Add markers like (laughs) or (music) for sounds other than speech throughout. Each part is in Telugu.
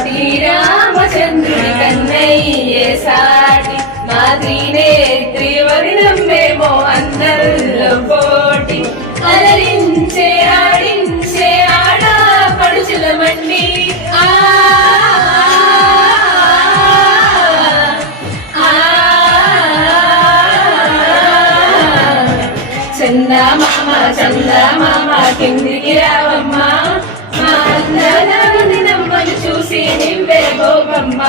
ശ്രീരാമചന്ദ്രുനി കന്നയ്യെ സാടി മാതൃനേത്രി വരിനമ്മേ മോ പോട്ടി ആടിഞ്ചേ ആ అందరి చూసి నివ్వే భోగమ్మ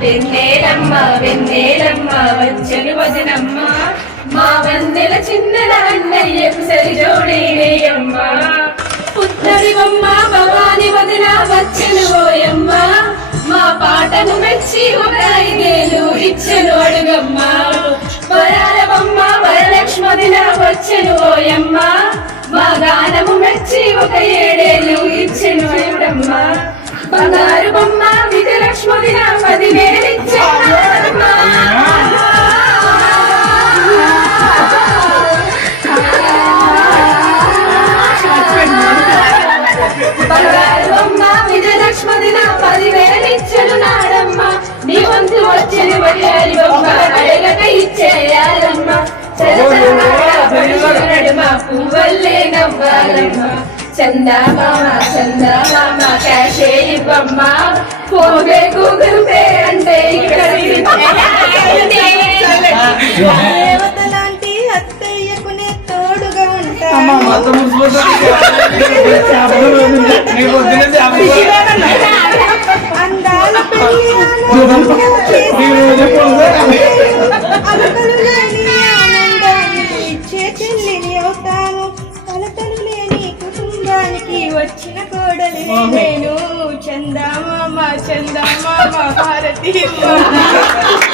వెన్నేలమ్మ వెన్నేలమ్మ వచ్చను వదనమ్మ. మా వందెల చిన్న అన్నయ్యకు సరి జోడేయమ్మ పుత్తడి బొమ్మ భవాని వదిన వచ్చను ఓయమ్మ. మా పాటను మెచ్చి ఒక ఐదేలు ఇచ్చను అడుగమ్మ. వరాల బొమ్మ వరలక్ష్మదిన వచ్చను ఓయమ్మ. మా గానము మెచ్చి ఒక ఏడేలు ఇచ్చెను అడుగమ్మ బంగారు బొమ్మ విజయలక్ష్మదిన పదివేలు బంగారు బొమ్మ విజయలక్ష్మదిన పదివేలు ఇచ్చెను నాడమ్మ నీ వంతు వచ్చెను వయ్యారి బొమ్మ అడగక ఇచ్చేయాలమ్మ నడుమ పువ్వల్లే అంటే ఇక్కడ దేవతలాంటి అత్తయ్యకునే తోడుగా చెల్లిని అవుతాను కలతలు లేని కుటుంబానికి వచ్చిన కోడలి నేను Chandama Mahara Tirtha. (laughs)